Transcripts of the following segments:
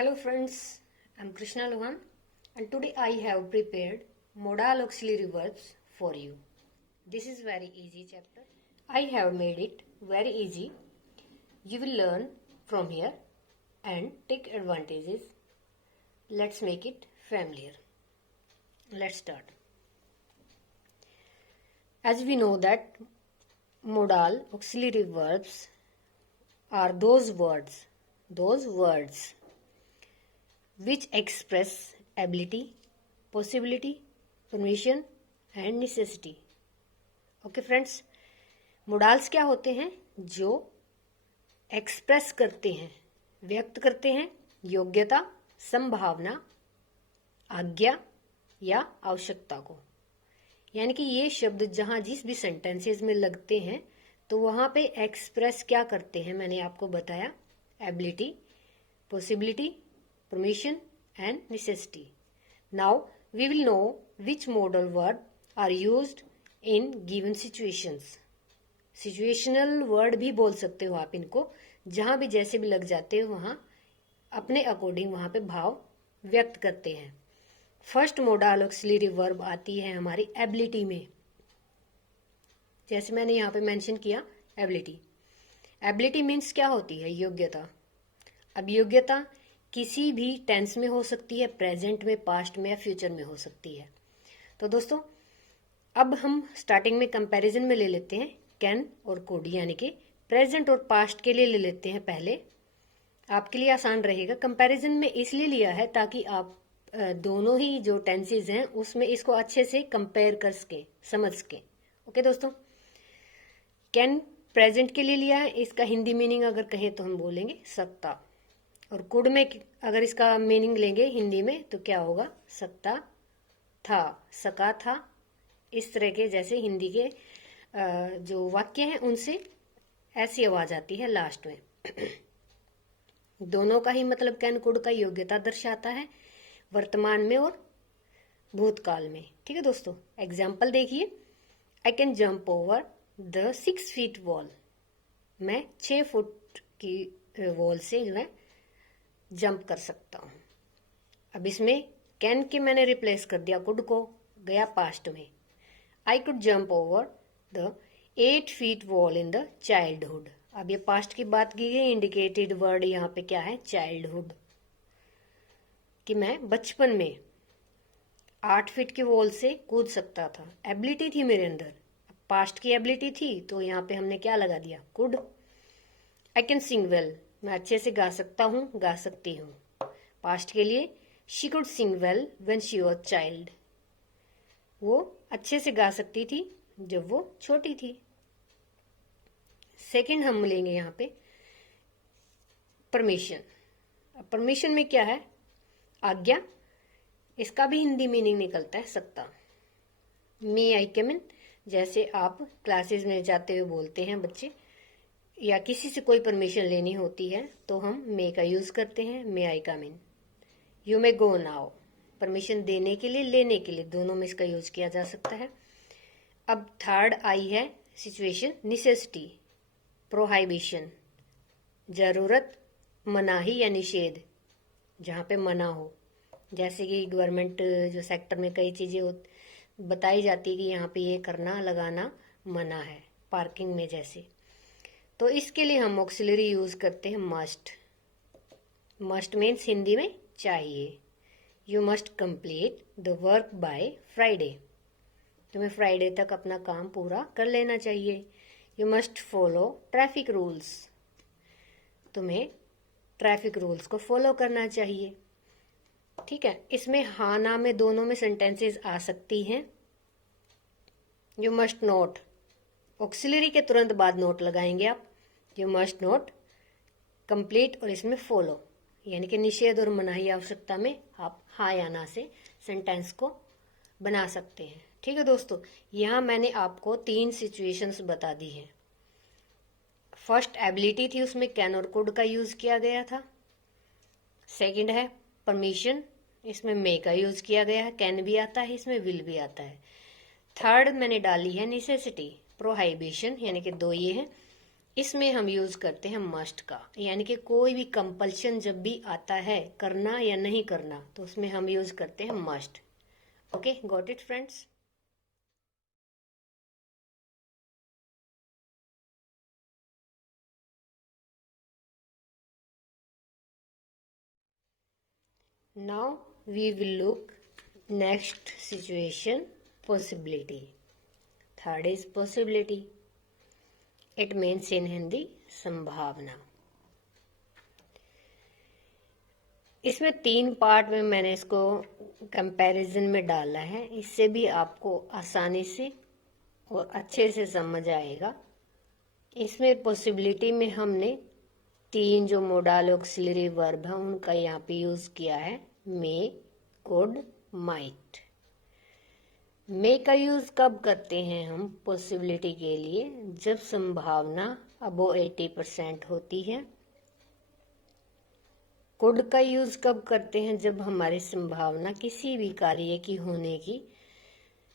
Hello friends, I'm Krishna Lohan and today I have prepared modal auxiliary verbs for you. This is very easy chapter. I have made it very easy. You will learn from here and take advantages. Let's make it familiar. Let's start. As we know that modal auxiliary verbs are those words which express ability, possibility, permission and necessity. Okay friends, modals क्या होते हैं? जो express करते हैं, व्यक्त करते हैं योग्यता, संभावना, आज्ञा या आवश्यकता को। यानी कि ये शब्द जहां जिस भी सेंटेंसेस में लगते हैं तो वहां पे एक्सप्रेस क्या करते हैं, मैंने आपको बताया, ability, possibility, permission and necessity. Now we will know which modal verb are used in given situations. Situational word भी बोल सकते हो आप इनको, जहां भी जैसे भी लग जाते हो वहां अपने अकॉर्डिंग वहां पे भाव व्यक्त करते हैं। फर्स्ट मोडाल ऑक्सिलरी वर्ब आती है हमारी एबिलिटी में, जैसे मैंने यहाँ पे मेंशन किया एबिलिटी। एबिलिटी मीन्स क्या होती है? योग्यता। अब योग्यता किसी भी टेंस में हो सकती है, प्रेजेंट में, पास्ट में या फ्यूचर में हो सकती है। तो दोस्तों अब हम स्टार्टिंग में कंपैरिजन में ले लेते हैं कैन और कुड, यानी कि प्रेजेंट और पास्ट के लिए ले लेते हैं। पहले आपके लिए आसान रहेगा। कंपैरिजन में इसलिए लिया है ताकि आप दोनों ही जो टेंसेज हैं उसमें इसको अच्छे से कंपेयर कर सके, समझ सके। ओके दोस्तों, कैन प्रेजेंट के लिए लिया है, इसका हिंदी मीनिंग अगर कहें तो हम बोलेंगे सकता। और कुड में अगर इसका मीनिंग लेंगे हिंदी में तो क्या होगा? सकता था, सका था। इस तरह के जैसे हिंदी के जो वाक्य हैं उनसे ऐसी आवाज आती है लास्ट में। दोनों का ही मतलब कैन कुड का योग्यता दर्शाता है, वर्तमान में और भूतकाल में। ठीक है दोस्तों, एग्जाम्पल देखिए। I can jump over the 6 feet wall. मैं 6 फुट की वॉल से जो है जंप कर सकता हूं। अब इसमें कैन के मैंने रिप्लेस कर दिया कुड को, गया पास्ट में। I could jump over the 8 feet wall in the childhood. अब ये पास्ट की बात की गई, इंडिकेटेड वर्ड यहाँ पे क्या है? चाइल्डहुड। कि मैं बचपन में 8 फीट की वॉल से कूद सकता था। एबिलिटी थी मेरे अंदर, पास्ट की एबिलिटी थी, तो यहाँ पे हमने क्या लगा दिया? Could. I can sing well. मैं अच्छे से गा सकता हूँ, गा सकती हूँ। पास्ट के लिए she could sing well when she was child. वो अच्छे से गा सकती थी जब वो छोटी थी। सेकंड हम लेंगे यहाँ पे परमिशन। अब परमिशन में क्या है? आज्ञा। इसका भी हिंदी मीनिंग निकलता है सकता। मे आई कम इन, जैसे आप क्लासेस में जाते हुए बोलते हैं बच्चे, या किसी से कोई परमिशन लेनी होती है तो हम मे का यूज करते हैं, may I come in. You may go now, permission देने के लिए, लेने के लिए, दोनों में इसका यूज किया जा सकता है। अब थर्ड आई है सिचुएशन, नेसेसिटी, प्रोहाइबिशन, जरूरत, मनाही या निषेध, जहाँ पे मना हो। जैसे कि गवर्नमेंट जो सेक्टर में कई चीजें बताई जाती है कि यहाँ पे ये करना, लगाना मना है, पार्किंग में जैसे। तो इसके लिए हम ऑक्सिलरी यूज करते हैं मस्ट। मस्ट मीन्स हिंदी में चाहिए। You must complete the work by Friday. तुम्हें फ्राइडे तक अपना काम पूरा कर लेना चाहिए। You must follow traffic rules. तुम्हें ट्रैफिक रूल्स को फॉलो करना चाहिए। ठीक है, इसमें हाँ ना में दोनों में सेंटेंसेस आ सकती हैं। यू मस्ट नोट, ऑक्सिलरी के तुरंत बाद नोट लगाएंगे आप। यू मस्ट नोट कंप्लीट, और इसमें फॉलो, यानी कि निषेध और मनाही आवश्यकता में आप हाँ या ना से सेंटेंस को बना सकते हैं। ठीक है दोस्तों, यहाँ मैंने आपको 3 सिचुएशंस बता दी हैं। फर्स्ट एबिलिटी थी, उसमें कैन और कुड का यूज किया गया था। सेकंड है परमिशन, इसमें मे का यूज किया गया है, कैन भी आता है, इसमें विल भी आता है। थर्ड मैंने डाली है नेसेसिटी, प्रोहाइबिशन, यानी कि 2 ये हैं। इसमें हम यूज करते हैं मस्ट का, यानी कि कोई भी कंपल्शन जब भी आता है करना या नहीं करना तो उसमें हम यूज करते हैं must. Okay, got it friends? Now we will look next situation, possibility. Third is possibility. It means in Hindi संभावना। इसमें 3 पार्ट में मैंने इसको कंपैरिजन में डाला है, इससे भी आपको आसानी से और अच्छे से समझ आएगा। इसमें पॉसिबिलिटी में हमने 3 जो मोडाल ऑक्सिलरी वर्ब है उनका यहाँ पे यूज किया है, मे, कुड, माइट। मे का यूज कब करते हैं हम पॉसिबिलिटी के लिए? जब संभावना अबो 80% होती है। कुड का यूज कब करते हैं? जब हमारी संभावना किसी भी कार्य की होने की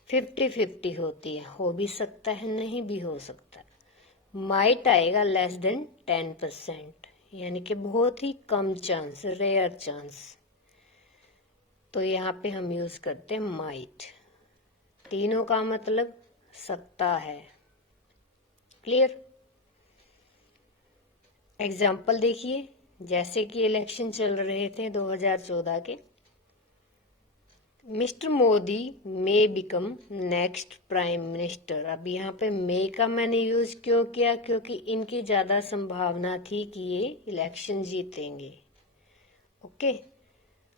50-50 होती है, हो भी सकता है नहीं भी हो सकता है। माइट आएगा लेस देन 10%, यानी कि बहुत ही कम चांस, रेयर चांस। तो यहाँ पे हम यूज करते हैं माइट। तीनों का मतलब सकता है। क्लियर? एग्जाम्पल देखिए, जैसे कि इलेक्शन चल रहे थे 2014 के। Mister Modi may become next prime minister. अब यहाँ पे मे का मैंने यूज क्यों किया? क्योंकि इनकी ज्यादा संभावना थी कि ये इलेक्शन जीतेंगे। ओके,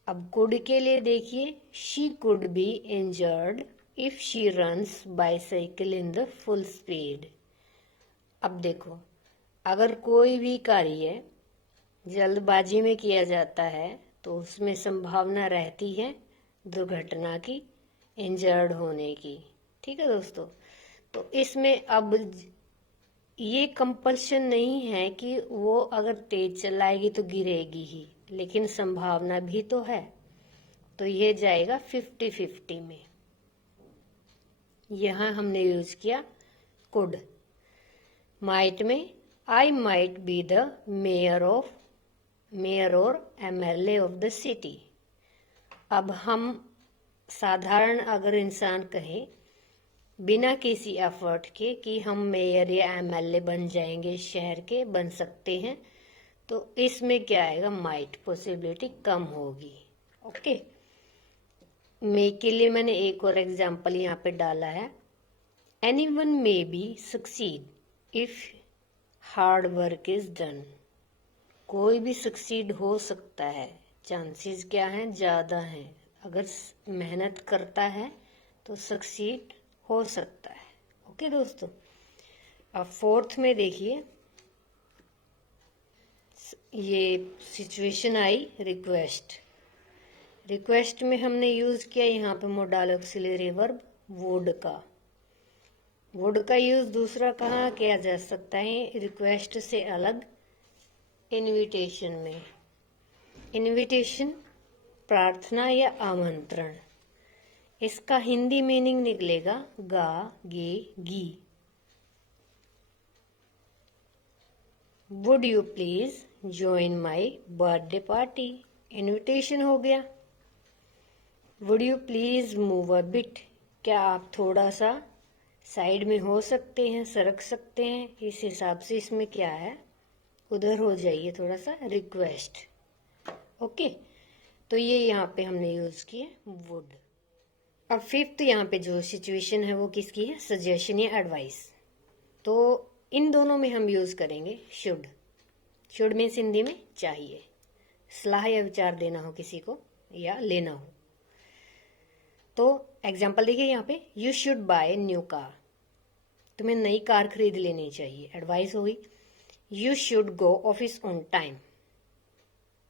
अब कुड के लिए देखिए, she could be injured if she runs bicycle in the full speed. अब देखो, अगर कोई भी कार्य जल्दबाजी में किया जाता है तो उसमें संभावना रहती है दुर्घटना की, इंजर्ड होने की। ठीक है दोस्तों, तो इसमें अब ये कंपल्शन नहीं है कि वो अगर तेज चलाएगी तो गिरेगी ही, लेकिन संभावना भी तो है। तो ये जाएगा 50-50 में। यहां हमने यूज किया कुड। माइट में, I might be the mayor और MLA ऑफ द सिटी। अब हम साधारण अगर इंसान कहे बिना किसी एफर्ट के कि हम मेयर या MLA बन जाएंगे, शहर के बन सकते हैं, तो इसमें क्या आएगा? माइट, पॉसिबिलिटी कम होगी। ओके, मे के लिए मैंने एक और एग्जांपल यहाँ पे डाला है, anyone may be succeed if hard work is done. कोई भी सक्सीड हो सकता है, चांसेस क्या हैं? ज्यादा हैं। अगर मेहनत करता है तो सक्सीड हो सकता है। ओके दोस्तों, अब फोर्थ में देखिए, ये सिचुएशन आई रिक्वेस्ट। रिक्वेस्ट में हमने यूज किया यहाँ पे मोडाल ऑक्सिलरी वर्ब वुड का। वुड का यूज दूसरा कहाँ किया जा सकता है रिक्वेस्ट से अलग? इनविटेशन में। इनविटेशन प्रार्थना या आमंत्रण। इसका हिंदी मीनिंग निकलेगा गा, गे, गी। Would you please join my birthday party. Invitation हो गया। Would you please move a bit. क्या आप थोड़ा सा साइड में हो सकते हैं, सरक सकते हैं? इस हिसाब से इसमें क्या है? उधर हो जाइए थोड़ा सा, रिक्वेस्ट। ओके, तो ये यहाँ पे हमने यूज किया वुड। अब फिफ्थ यहाँ पे जो सिचुएशन है वो किसकी है? सजेशन या एडवाइस। तो इन दोनों में हम यूज करेंगे शुड। शुड मीन्स हिंदी में चाहिए, सलाह या विचार देना हो किसी को या लेना हो। तो एग्जाम्पल देखिए यहाँ पे, you should buy new car. तुम्हें नई कार खरीद लेनी चाहिए, एडवाइस होगी। You should go office on time.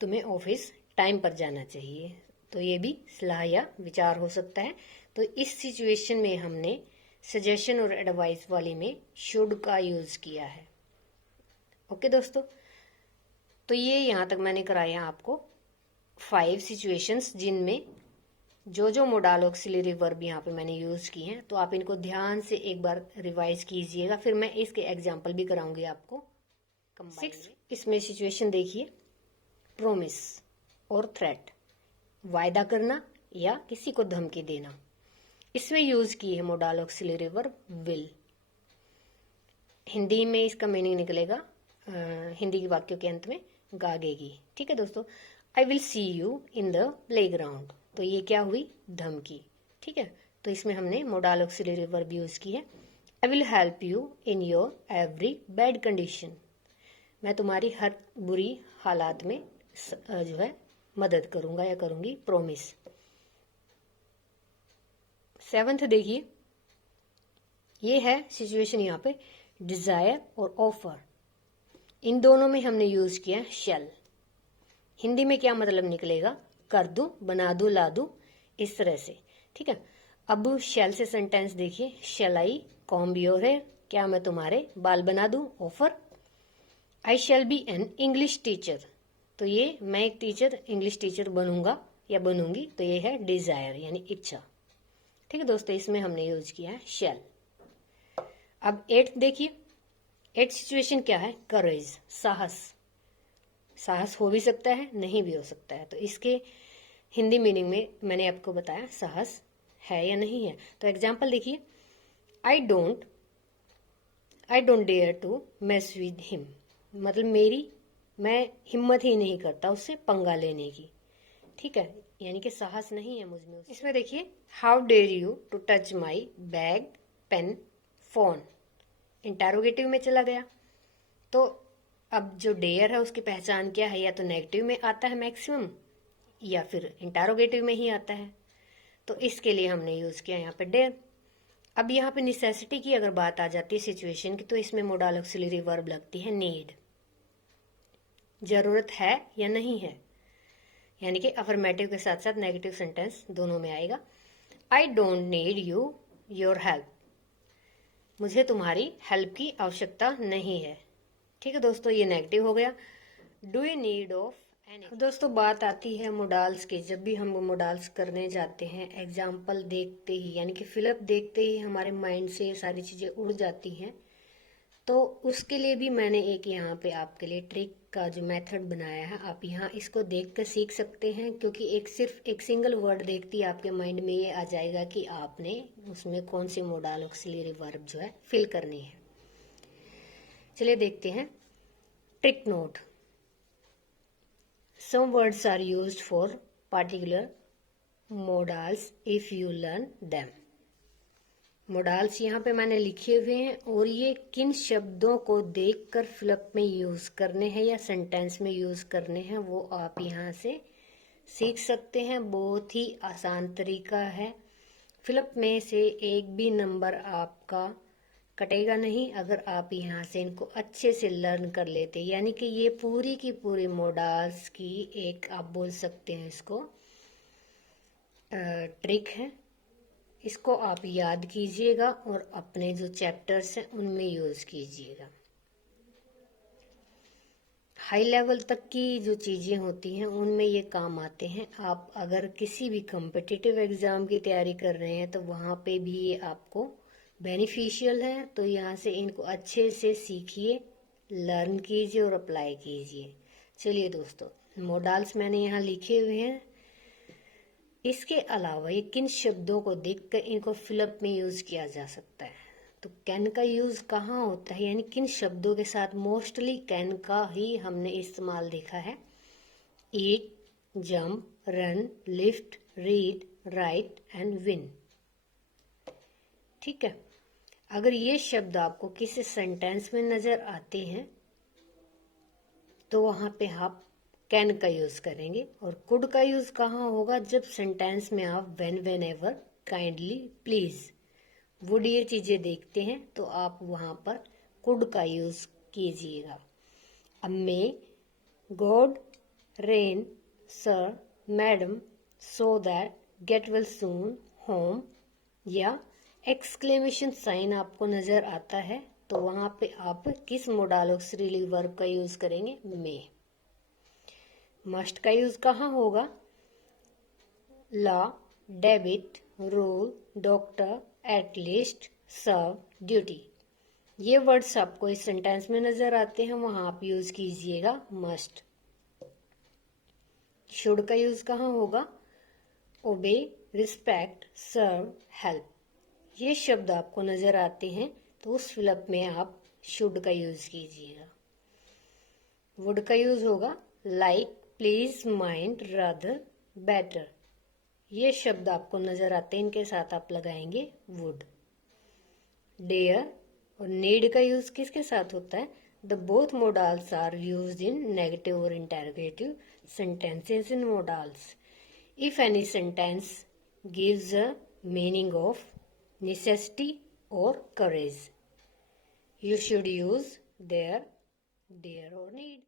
तुम्हें ऑफिस टाइम पर जाना चाहिए, तो ये भी सलाह या विचार हो सकता है। तो इस सिचुएशन में हमने सजेशन और एडवाइस वाली में शुड का यूज किया है। ओके दोस्तों, तो ये यहाँ तक मैंने कराया आपको 5 सिचुएशंस जिनमें जो जो मोडाल ऑक्सिलरी वर्ब यहाँ पे मैंने यूज की हैं। तो आप इनको ध्यान से एक बार रिवाइज कीजिएगा, फिर मैं इसके एग्जाम्पल भी कराऊंगी आपको कंबाइन। इसमें सिचुएशन देखिए, प्रोमिस और थ्रेट, वायदा करना या किसी को धमकी देना। इसमें यूज की है modal auxiliary verb will. Hindi में इसका मीनिंग निकलेगा हिंदी के वाक्यों के अंत में गागेगी। ठीक है दोस्तों, I will see you in the playground, तो ये क्या हुई, धमकी। ठीक है, तो इसमें हमने मोडाल ऑक्सिलरी वर्ब यूज की है। I will help you in your every bad condition, मैं तुम्हारी हर बुरी हालात में जो है मदद करूंगा या करूंगी, प्रोमिस। 7th देखिए, ये है सिचुएशन यहाँ पे डिजायर और ऑफर। इन दोनों में हमने यूज किया शेल। हिंदी में क्या मतलब निकलेगा, कर दूं, बना दूं, ला दूं, इस तरह से। ठीक है, अब शेल से सेंटेंस देखिए, shall I comb your hair, क्या मैं तुम्हारे बाल बना दूं, offer. I shall be an English teacher, तो ये मैं एक टीचर, इंग्लिश टीचर बनूंगा या बनूंगी, तो ये है डिजायर यानी इच्छा। ठीक है दोस्तों, इसमें हमने यूज किया है शेल। अब 8th देखिए, 8th सिचुएशन क्या है, करेज, साहस। साहस हो भी सकता है, नहीं भी हो सकता है, तो इसके हिंदी मीनिंग में मैंने आपको बताया साहस है या नहीं है। तो एग्जाम्पल देखिए, I don't dare to mess with him, मतलब मैं हिम्मत ही नहीं करता उससे पंगा लेने की। ठीक है, यानी कि साहस नहीं है मुझ में। इसमें देखिए, how dare you to touch my bag, pen, phone, interrogative में चला गया। तो अब जो डेयर है उसकी पहचान क्या है, या तो नेगेटिव में आता है मैक्सिमम, या फिर इंटरोगेटिव में ही आता है, तो इसके लिए हमने यूज किया यहाँ पे डेयर। अब यहाँ पे निसेसिटी की अगर बात आ जाती है सिचुएशन की, तो इसमें मोडाल ऑक्सिलरी वर्ब लगती है नीड, जरूरत है या नहीं है, यानी कि अफर्मेटिव के साथ साथ नेगेटिव सेंटेंस दोनों में आएगा। I don't need you your help, मुझे तुम्हारी हेल्प की आवश्यकता नहीं है। ठीक है दोस्तों, ये नेगेटिव हो गया। Do you need of any. दोस्तों बात आती है मोडाल्स की, जब भी हम मोडाल्स करने जाते हैं, एग्जाम्पल देखते ही यानी कि फिलअप देखते ही हमारे माइंड से सारी चीजें उड़ जाती हैं, तो उसके लिए भी मैंने एक यहाँ पे आपके लिए ट्रिक का जो मेथड बनाया है, आप यहाँ इसको देख कर सीख सकते हैं, क्योंकि सिर्फ एक सिंगल वर्ड देखते ही आपके माइंड में ये आ जाएगा कि आपने उसमें कौन सी मोडाल ऑक्सिलरी वर्ब जो है फिल करनी है। चलिए देखते हैं trick note. Some words are used for particular modals if you learn them. Modals यहाँ पे मैंने लिखे हुए हैं, और ये किन शब्दों को देखकर फिलअप में यूज करने हैं या सेंटेंस में यूज करने हैं, वो आप यहाँ से सीख सकते हैं। बहुत ही आसान तरीका है, फिलअप में से एक भी नंबर आपका कटेगा नहीं अगर आप यहाँ से इनको अच्छे से लर्न कर लेते। यानी कि ये पूरी की पूरी मोडाल्स की एक, आप बोल सकते हैं इसको, ट्रिक है। इसको आप याद कीजिएगा और अपने जो चैप्टर्स हैं उनमें यूज कीजिएगा। हाई लेवल तक की जो चीजें होती हैं उनमें ये काम आते हैं। आप अगर किसी भी कॉम्पिटिटिव एग्जाम की तैयारी कर रहे हैं तो वहां पे भी ये आपको बेनिफिशियल है। तो यहाँ से इनको अच्छे से सीखिए, लर्न कीजिए और अप्लाई कीजिए। चलिए दोस्तों, मोडाल्स मैंने यहाँ लिखे हुए हैं। इसके अलावा ये किन शब्दों को देखकर इनको फिलअप में यूज किया जा सकता है, तो कैन का यूज कहाँ होता है, यानी किन शब्दों के साथ, मोस्टली कैन का ही हमने इस्तेमाल देखा है। Eat, jump, run, lift, read, write and win. ठीक है, अगर ये शब्द आपको किसी सेंटेंस में नजर आते हैं तो वहां पे आप कैन का यूज करेंगे। और कुड का यूज कहाँ होगा, जब सेंटेंस में आप when, whenever, kindly, please, would ये चीजें देखते हैं तो आप वहां पर कुड का यूज कीजिएगा। अब may, God, rain, sir, madam, so that, get well soon, home या एक्सक्लेमेशन साइन आपको नजर आता है तो वहां पे आप किस मोडाल ऑक्सिलरी वर्ब का यूज करेंगे, मे। मस्ट का यूज कहाँ होगा, law, debit, rule, doctor, at least, serve, duty. ये वर्ड्स आपको इस सेंटेंस में नजर आते हैं, वहां आप यूज कीजिएगा मस्ट। शुड का यूज कहाँ होगा? ओबे, रिस्पेक्ट, सर्व, हेल्प। ये शब्द आपको नजर आते हैं तो उस फिलअप में आप शुड का यूज कीजिएगा। वुड का यूज होगा like, please, mind, rather, better. ये शब्द आपको नजर आते हैं, इनके साथ आप लगाएंगे वुड। डेयर और नीड का यूज किसके साथ होता है? The both modals are used in negative और interrogative sentences in modals. If any sentence gives a meaning of necessity or courage, you should use there, dare or need.